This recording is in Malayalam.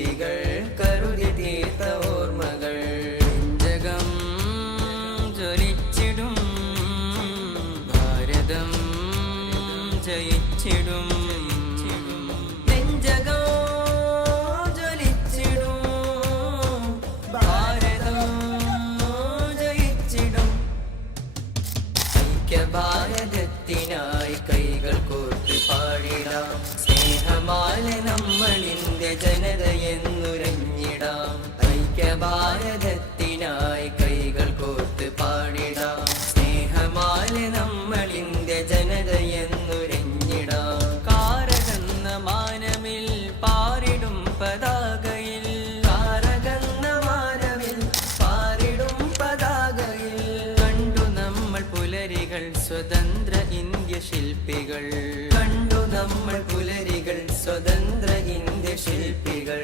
ശക്തികൾ കരുതി തീർത്ത ഓർമ്മകൾ നെഞ്ചകം ജ്വലിച്ചിടും ഭാരതം ജയിച്ചിടും നെഞ്ചകം ജ്വലിച്ചിടും ഭാരതം ജയിച്ചിടും ഐക്യഭാരതത്തിനായി കൈകൾ കോർത്ത് പാടിടാം സ്നേഹമാല നമ്മളിന്റെ ജനതയെന്നുരഞ്ഞിടാം ഐക്യഭാരതത്തിനായി കൈകൾ കോർത്ത് പാടിടാം സ്നേഹമാല നമ്മളിന്റെ ജനതയെന്നുരഞ്ഞിടാം കാരകന്ന മാനമിൽ പാറിടും പതാകയിൽ കാരകന്ന മാനമിൽ പാറിടും പതാകയിൽ കണ്ടു നമ്മൾ പുലരികൾ സ്വതന്ത്ര ഇന്ത്യ ശില്പികൾ കണ്ടു നമ്മൾ പുലരികൾ സ്വതന്ത്ര ഇന്ത്യ ശില്പികൾ